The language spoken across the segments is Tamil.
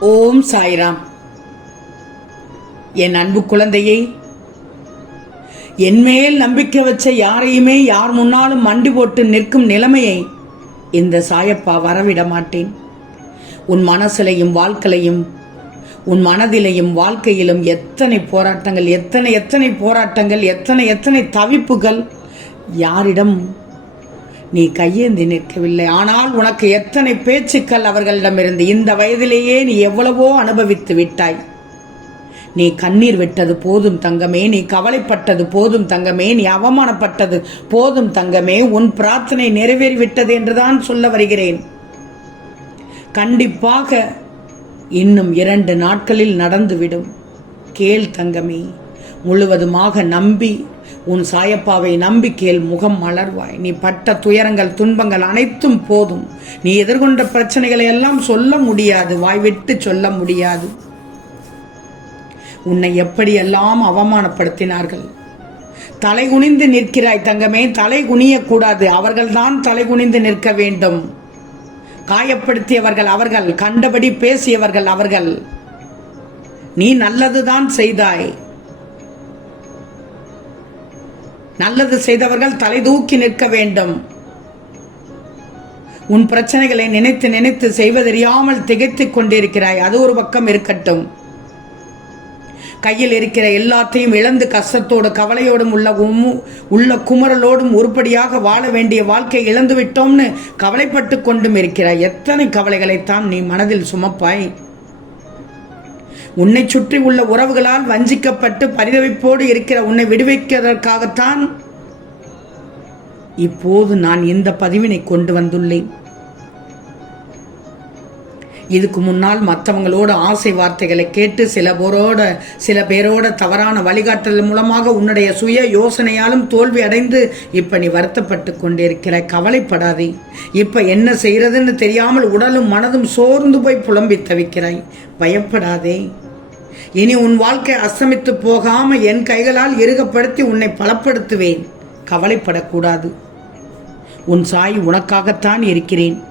ஓம் சாய்ராம். என் அன்பு குழந்தையை என்மேல் நம்பிக்கை வச்ச யாரையுமே யார் முன்னாலும் மண்டி போட்டு நிற்கும் நிலைமையை இந்த சாயப்பா வரவிட மாட்டேன். உன் மனசிலையும் வாழ்க்கையிலையும் உன் மனதிலையும் வாழ்க்கையிலும் எத்தனை போராட்டங்கள் எத்தனை எத்தனை போராட்டங்கள் எத்தனை எத்தனை தவிப்புகள் யாரிடம் நீ கையேந்தி நிற்கவில்லை. ஆனால் உனக்கு எத்தனை பேச்சுக்கள் அவர்களிடமிருந்து? இந்த வயதிலேயே நீ எவ்வளவோ அனுபவித்து விட்டாய். நீ கண்ணீர் விட்டது போதும் தங்கமே. நீ கவலைப்பட்டது போதும் தங்கமே. நீ அவமானப்பட்டது போதும் தங்கமே. உன் பிரார்த்தனை நிறைவேறிவிட்டது என்றுதான் சொல்ல வருகிறேன். கண்டிப்பாக இன்னும் இரண்டு நாட்களில் நடந்துவிடும். கேள் தங்கமே. முழுவதுமாக நம்பி உன் சாயப்பாவை நம்பிக்கையில் முகம் மலர்வாய். நீ பட்ட துயரங்கள் துன்பங்கள் அனைத்தும் போதும். நீ எதிர்கொண்ட பிரச்சனைகளை எல்லாம் சொல்ல முடியாது வாய்விட்டு சொல்ல முடியாது. உன்னை எப்படியெல்லாம் அவமானப்படுத்தினார்கள்? தலை குனிந்து நிற்கிறாய் தங்கமே தலை குனியக்கூடாது. அவர்கள்தான் தலை குனிந்து நிற்க வேண்டும். காயப்படுத்தியவர்கள் அவர்கள் கண்டபடி பேசியவர்கள் அவர்கள். நீ நல்லதுதான் செய்தாய். நல்லது செய்தவர்கள் தலை தூக்கி நிற்க வேண்டும். உன் பிரச்சனைகளை நினைத்து நினைத்து செய்வதறியாமல் திகைத்துக் கொண்டிருக்கிறாய். அது ஒரு பக்கம் இருக்கட்டும். கையில் இருக்கிற எல்லாத்தையும் இழந்து கஷ்டத்தோடு கவலையோடும் உள்ள உள்ள குமரலோடும் உருப்படியாக வாழ வேண்டிய வாழ்க்கை இழந்து விட்டோம்னு கவலைப்பட்டு கொண்டும் இருக்கிறாய். எத்தனை கவலைகளைத்தான் நீ மனதில் சுமப்பாய்? உன்னை சுற்றி உள்ள உறவுகளால் வஞ்சிக்கப்பட்டு பரிதவிப்போடு இருக்கிற உன்னை விடுவிக்கிறதற்காகத்தான் இப்போது நான் இந்த பதிவினை கொண்டு வந்துள்ளேன். இதுக்கு முன்னால் மற்றவங்களோட ஆசை வார்த்தைகளை கேட்டு சில பேரோட சில பேரோட தவறான வழிகாட்டுதல் மூலமாக உன்னுடைய சுய யோசனையாலும் தோல்வி அடைந்து இப்ப நீ வருத்தப்பட்டு கொண்டிருக்கிற. கவலைப்படாதே. இப்ப என்ன செய்யறதுன்னு தெரியாமல் உடலும் மனதும் சோர்ந்து போய் புலம்பி தவிக்கிறாய். பயப்படாதே. இனி உன் வாழ்க்கை அசமித்து போகாம என் கைகளால் இறுகப்படுத்தி உன்னை பலப்படுத்துவேன். கவலைப்படக்கூடாது. உன் சாய் உனக்காகத்தான் இருக்கிறேன்.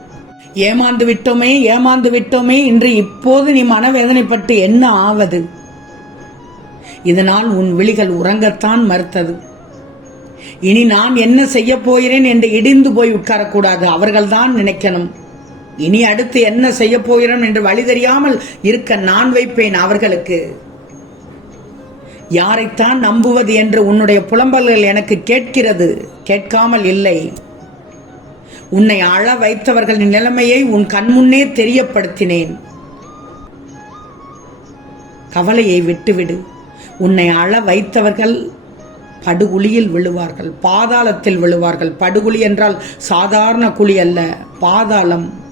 ஏமாந்து விட்டோமே ஏமாந்து விட்டோமே என்று இப்போது நீ மனவேதனைப்பட்டு என்ன ஆவது? இதனால் உன் விழிகள் உறங்கத்தான் மறுத்தது. இனி நான் என்ன செய்ய போகிறேன் என்று இடிந்து போய் உட்காரக்கூடாது. அவர்கள்தான் நினைக்கணும். இனி அடுத்து என்ன செய்ய போகிறோம் என்று வழி தெரியாமல் இருக்க நான் வைப்பேன் அவர்களுக்கு. யாரைத்தான் நம்புவது என்று உன்னுடைய புலம்பல்கள் எனக்கு கேட்கிறது? கேட்காமல் இல்லை. உன்னை அழ வைத்தவர்களின் நிலைமையை உன் கண்முன்னே தெரியப்படுத்தினேன். கவலையை விட்டுவிடு. உன்னை அழ வைத்தவர்கள் படுகுழியில் விழுவார்கள். பாதாளத்தில் விழுவார்கள். படுகுழி என்றால் சாதாரண குழி அல்ல பாதாளம்.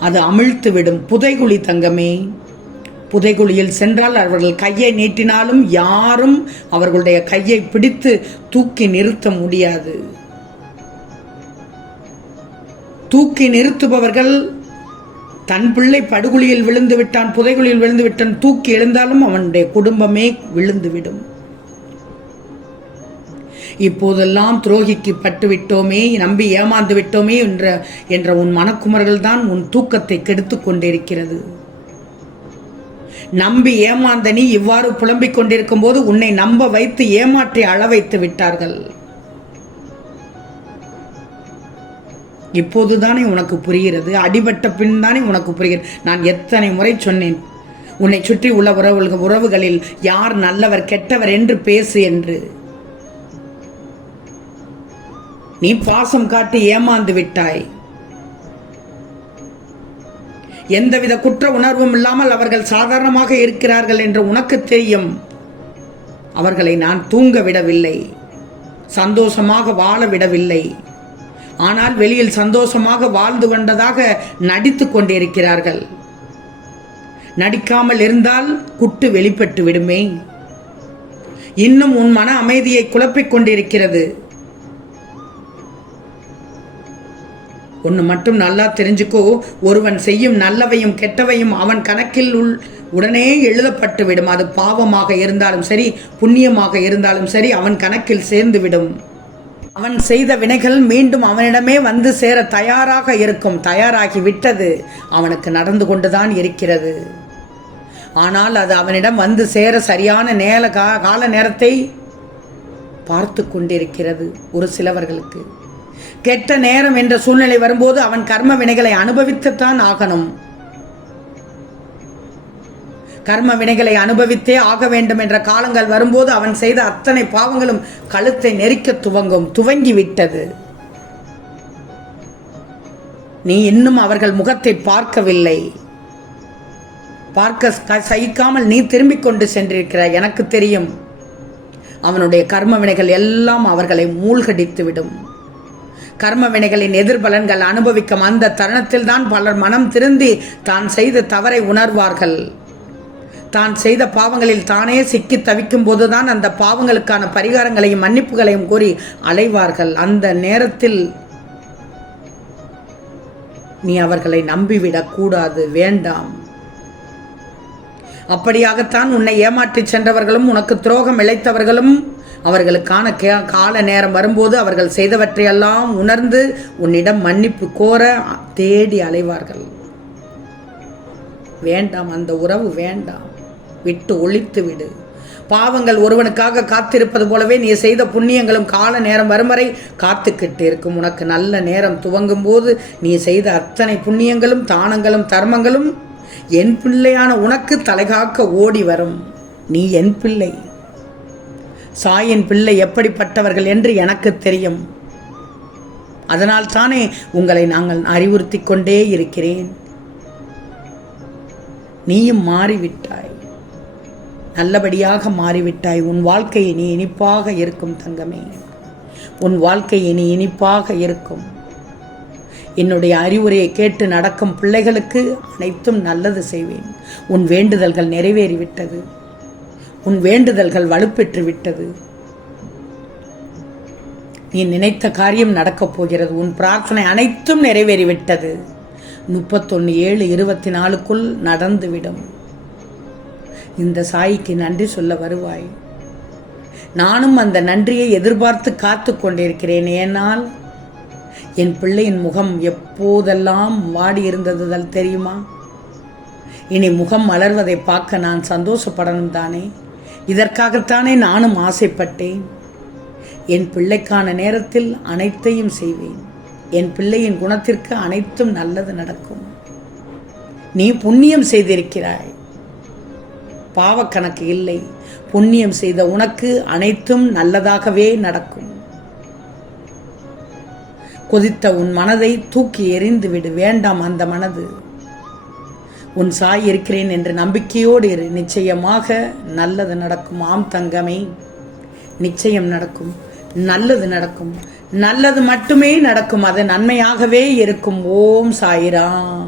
அது அமிழ்த்து விடும் புதைகுழி தங்கமே. புதைகுழியில் சென்றால் அவர்கள் கையை நீட்டினாலும் யாரும் அவர்களுடைய கையை பிடித்து தூக்கி நிறுத்த முடியாது. தூக்கி நிறுத்துபவர்கள் தன் பிள்ளை படுகுழியில் விழுந்து விட்டான் புதைகுழியில் விழுந்து விட்டான் தூக்கி எழுந்தாலும் அவனுடைய குடும்பமே விழுந்துவிடும். இப்போதெல்லாம் துரோகிக்கு பட்டு விட்டோமே நம்பி ஏமாந்து விட்டோமே என்ற என்ற உன் மனக்குமர்கள் தான் உன் தூக்கத்தை கெடுத்துக் கொண்டிருக்கிறது. நம்பி ஏமாந்த நீ இவ்வாறு புலம்பிக் கொண்டிருக்கும் போது உன்னை நம்ப வைத்து ஏமாற்றி அளவைத்து விட்டார்கள். இப்போதுதானே உனக்கு புரிகிறது அடிபட்ட பின் தானே உனக்கு புரிகிறது. நான் எத்தனை முறை சொன்னேன் உன்னை சுற்றி உள்ள உறவுகள் உறவுகளில் யார் நல்லவர் கெட்டவர் என்று பேசு என்று. நீ பாசம் காட்டி ஏமாந்து விட்டாய். எந்தவித குற்ற உணர்வும் இல்லாமல் அவர்கள் சாதாரணமாக இருக்கிறார்கள் என்று உனக்கு தெரியும். அவர்களை நான் தூங்க விடவில்லை. சந்தோஷமாக வாழ விடவில்லை. ஆனால் வெளியில் சந்தோஷமாக வாழ்ந்து கொண்டதாக நடித்துக் கொண்டிருக்கிறார்கள். நடிக்காமல் இருந்தால் குட்டு வெளிப்பட்டு விடுமே. இன்னும் உன் மன அமைதியை குழப்பிக் கொண்டிருக்கிறது. ஒன்று மட்டும் நல்லா தெரிஞ்சுக்கோ. ஒருவன் செய்யும் நல்லவையும் கெட்டவையும் அவன் கணக்கில் உள் உடனே எழுதப்பட்டு விடும். அது பாவமாக இருந்தாலும் சரி புண்ணியமாக இருந்தாலும் சரி அவன் கணக்கில் சேர்ந்து விடும். அவன் செய்த வினைகள் மீண்டும் அவனிடமே வந்து சேர தயாராக இருக்கும். தயாராகி விட்டது. அவனுக்கு நடந்து கொண்டுதான் இருக்கிறது. ஆனால் அது அவனிடம் வந்து சேர சரியான நேர கா கால நேரத்தை பார்த்து கொண்டிருக்கிறது ஒரு சிலவர்களுக்கு. கெட்ட நேரம் என்ற சூழ்நிலை வரும்போது அவன் கர்ம வினைகளை அனுபவித்துத்தான் ஆகணும். கர்ம வினைகளை அனுபவித்தே ஆக வேண்டும் என்ற காலங்கள் வரும்போது அவன் செய்த அத்தனை பாவங்களும் கழுத்தை நெரிக்க துவங்கும் துவங்கி விட்டது நீ இன்னும் அவர்கள் முகத்தை பார்க்கவில்லை. பார்க்க சகிக்காமல் நீ திரும்பிக் கொண்டு சென்றிருக்கிறாய் எனக்கு தெரியும். அவனுடைய கர்ம வினைகள் எல்லாம் அவர்களை மூழ்கடித்து விடும் கர்ம வினைகளின் எதிர்பலன்கள் அனுபவிக்கும் அந்த தருணத்தில் தான் பலர் மனம் திருந்தி தான் செய்த தவறை உணர்வார்கள். தான் செய்த பாவங்களில் தானே சிக்கி தவிக்கும் போதுதான் அந்த பாவங்களுக்கான பரிகாரங்களையும் மன்னிப்புகளையும் கூறி அலைவார்கள். அந்த நேரத்தில் நீ அவர்களை நம்பிவிடக் கூடாது வேண்டாம். அப்படியாகத்தான் உன்னை ஏமாற்றிச் சென்றவர்களும் உனக்கு துரோகம் இழைத்தவர்களும் அவர்களுக்கான கே- கால நேரம் வரும்போது அவர்கள் செய்தவற்றையெல்லாம் உணர்ந்து உன்னிடம் மன்னிப்பு கோர தேடி அலைவார்கள். வேண்டாம் அந்த உறவு வேண்டாம். விட்டு ஒழித்து விடு. பாவங்கள் ஒருவனுக்காக காத்திருப்பது போலவே நீ செய்த புண்ணியங்களும் கால நேரம் வரும் வரை காத்துக்கிட்டு இருக்கும். உனக்கு நல்ல நேரம் துவங்கும் போது நீ செய்த அத்தனை புண்ணியங்களும் தானங்களும் தர்மங்களும் என் பிள்ளையான உனக்கு தலைகாக்க ஓடி வரும். நீ என் பிள்ளை. சாயின் பிள்ளை எப்படிப்பட்டவர்கள் என்று எனக்கு தெரியும். அதனால் தானே உங்களை நாங்கள் அறிவுறுத்தி கொண்டே இருக்கிறேன். நீயும் மாறிவிட்டாய். நல்லபடியாக மாறிவிட்டாய். உன் வாழ்க்கை இனி இனிப்பாக இருக்கும் தங்கமே. உன் வாழ்க்கை இனி இனிப்பாக இருக்கும். என்னுடைய அறிவுரையை கேட்டு நடக்கும் பிள்ளைகளுக்கு அனைத்தும் நல்லது செய்வேன். உன் வேண்டுதல்கள் நிறைவேறிவிட்டது. உன் வேண்டுதல்கள் வலுப்பெற்று விட்டது. நீ நினைத்த காரியம் நடக்கப் போகிறது. உன் பிரார்த்தனை அனைத்தும் நிறைவேறிவிட்டது. முப்பத்தொன்று ஏழு இருபத்தி நாலுக்குள் நடந்துவிடும். இந்த சாய்க்கு நன்றி சொல்ல வருவாய். நானும் அந்த நன்றியை எதிர்பார்த்து காத்து கொண்டிருக்கிறேன். ஏனால் என் பிள்ளையின் முகம் எப்போதெல்லாம் வாடி இருந்ததுதல் தெரியுமா? இனி முகம் மலர்வதை பார்க்க நான் சந்தோஷப்படணும் தானே? இதற்காகத்தானே நானும் ஆசைப்பட்டேன். என் பிள்ளைக்கான நேரத்தில் அனைத்தையும் செய்வேன். என் பிள்ளையின் குணத்திற்கு அனைத்தும் நல்லது நடக்கும். நீ புண்ணியம் செய்திருக்கிறாய். பாவக்கணக்கு இல்லை. புண்ணியம் செய்த உனக்கு அனைத்தும் நல்லதாகவே நடக்கும். கொதித்த உன் மனதை தூக்கி எறிந்து விடு. வேண்டாம் அந்த மனது. உன் சாய் இருக்கிறேன் என்று நம்பிக்கையோடு இரு. நிச்சயமாக நல்லது நடக்கும். ஆம் தங்கமே நிச்சயம் நடக்கும். நல்லது நடக்கும். நல்லது மட்டுமே நடக்கும். அது நன்மையாகவே இருக்கும். ஓம் சாயிராம்.